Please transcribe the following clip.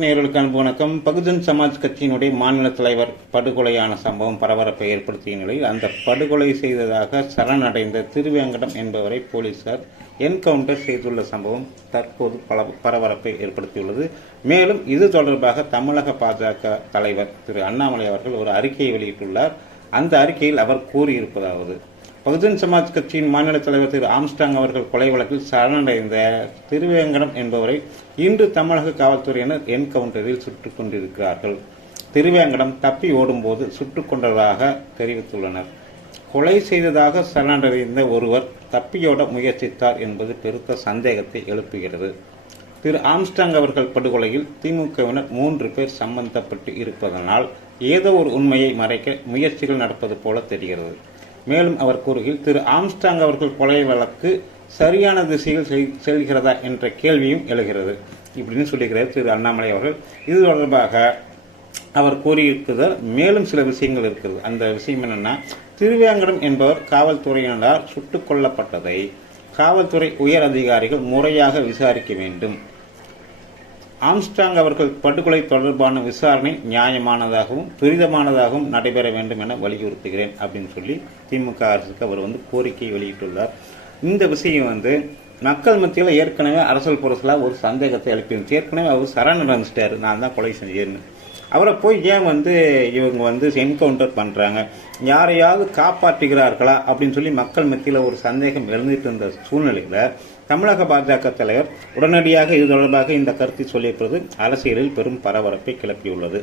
நேயர்களுக்கு அன்பு வணக்கம். பகுஜன் சமாஜ் கட்சியினுடைய மாநில தலைவர் படுகொலையான சம்பவம் பரபரப்பை ஏற்படுத்திய நிலையில் அந்த படுகொலை செய்ததாக சரணடைந்த திருவேங்கடம் என்பவரை போலீசார் என்கவுண்டர் செய்துள்ள சம்பவம் தற்போது பல பரபரப்பை ஏற்படுத்தியுள்ளது. மேலும் இது தொடர்பாக தமிழக பாஜக தலைவர் திரு அண்ணாமலை அவர்கள் ஒரு அறிக்கையை வெளியிட்டுள்ளார். அந்த அறிக்கையில் அவர் கூறியிருப்பதாவது பகுஜன் சமாஜ் கட்சியின் மாநில தலைவர் திரு ஆம்ஸ்டாங் அவர்கள் கொலை வழக்கில் சரணடைந்த திருவேங்கடம் என்பவரை இன்று தமிழக காவல்துறையினர் என்கவுண்டரில் சுட்டுக் கொண்டிருக்கிறார்கள். திருவேங்கடம் தப்பி ஓடும்போது சுட்டுக் கொண்டதாக தெரிவித்துள்ளனர். கொலை செய்ததாக சரணடைந்த ஒருவர் தப்பியோட முயற்சித்தார் என்பது பெருத்த சந்தேகத்தை எழுப்புகிறது. திரு ஆம்ஸ்டாங் அவர்கள் படுகொலையில் திமுகவினர் மூன்று பேர் சம்பந்தப்பட்டு இருப்பதனால் ஏதோ ஒரு உண்மையை மறைக்க முயற்சிகள் நடப்பது போல தெரிகிறது. மேலும் அவர் கூறுகையில் திரு ஆம்ஸ்டாங் அவர்கள் கொலை வழக்கு சரியான திசையில் செல்கிறதா என்ற கேள்வியும் எழுகிறது. இப்படின்னு சொல்லுகிறார் திரு அண்ணாமலை அவர்கள். இது தொடர்பாக அவர் கூறியிருக்கிறார் மேலும் சில விஷயங்கள் இருக்கிறது. அந்த விஷயம் என்னென்னா திருவேங்கடம் என்பவர் காவல்துறையினரால் சுட்டுக் கொல்லப்பட்டதை காவல்துறை உயர் அதிகாரிகள் முறையாக விசாரிக்க வேண்டும். ஆம்ஸ்டாங் அவர்கள் படுகொலை தொடர்பான விசாரணை நியாயமானதாகவும் துரிதமானதாகவும் நடைபெற வேண்டும் என வலியுறுத்துகிறேன் அப்படின்னு சொல்லி திமுக அரசுக்கு அவர் வந்து கோரிக்கை வெளியிட்டுள்ளார். இந்த விஷயம் வந்து மக்கள் மத்தியில் ஏற்கனவே அரசல் பொருசலாக ஒரு சந்தேகத்தை எழுப்பியிருந்துச்சு. ஏற்கனவே அவர் சரணடைஞ்சிட்டாரு. நான் தான் கொலை செஞ்சேன்னு. அவரை போய் ஏன் வந்து இவங்க வந்து என்கவுண்டர் பண்ணுறாங்க யாரையாவது காப்பாற்றுகிறார்களா? அப்படின்னு சொல்லி மக்கள் மத்தியில் ஒரு சந்தேகம் எழுந்துட்டு இருந்த சூழ்நிலையில் தமிழக பாஜக தலைவர் உடனடியாக இது தொடர்பாக இந்த கருத்தை சொல்லியிருப்பது அரசியலில் பெரும் பரபரப்பை கிளப்பியுள்ளது.